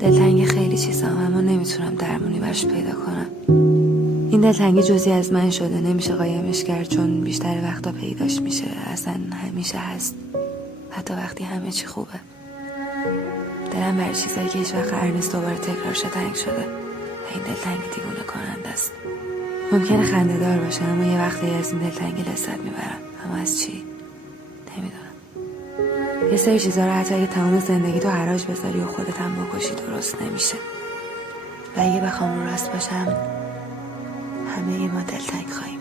دلتنگ خیلی چیزام، اما نمیتونم درمونی براش پیدا کنم. این دلتنگی جزئی از من شده، نمیشه قایمش کرد، چون بیشتر وقتا پیداش میشه، اصلا همیشه هست، حتی وقتی همه چی خوبه. دلم برای چیزایی که هیچ وقت قرار نیست دوباره تکرار شه تنگ شده. این دلتنگی دیوونه کننده است. ممکنه خنده دار باشه، اما یه وقتی از این دلتنگی لذت میبرم. اما از چی؟ نمیدونم. یه سری چیزا رو حتی اگه تمام زندگی تو حراج بذاری و خودت هم بکشی درست نمیشه. و اگه بخوام رو راست باشم، همه ما دلتنگ خواهیم.